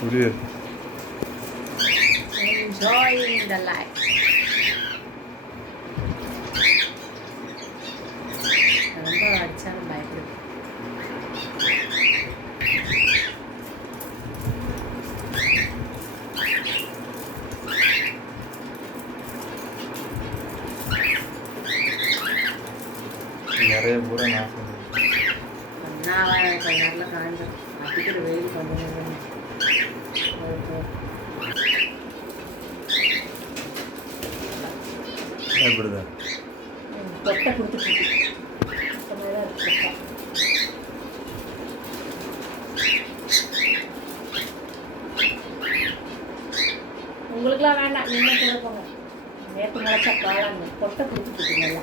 புரியுது. Enjoying the life. ரொம்ப அடிச்சாலும் பயப்படுது. நிறைய பூரா நாசம். நான் கொஞ்ச நேரத்தில் காய்ஞ்சோம். அடிக்கிற வெயில் கொஞ்சம் நேரம் பயப்படுதா? கொட்டை கொடுத்துட்டு உங்களுக்குலாம் வேண்டாம், நீங்கள் கூட போங்க. நேற்று முளைச்சா காளாங்க கொட்டை கொடுத்துட்டு நல்லா.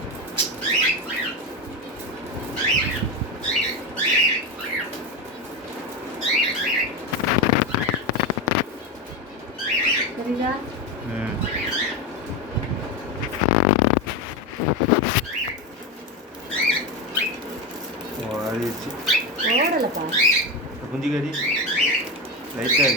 புரியுதா? ஓடிடுச்சு. ஓடலப்பா குஞ்சு கறி லைட்டாக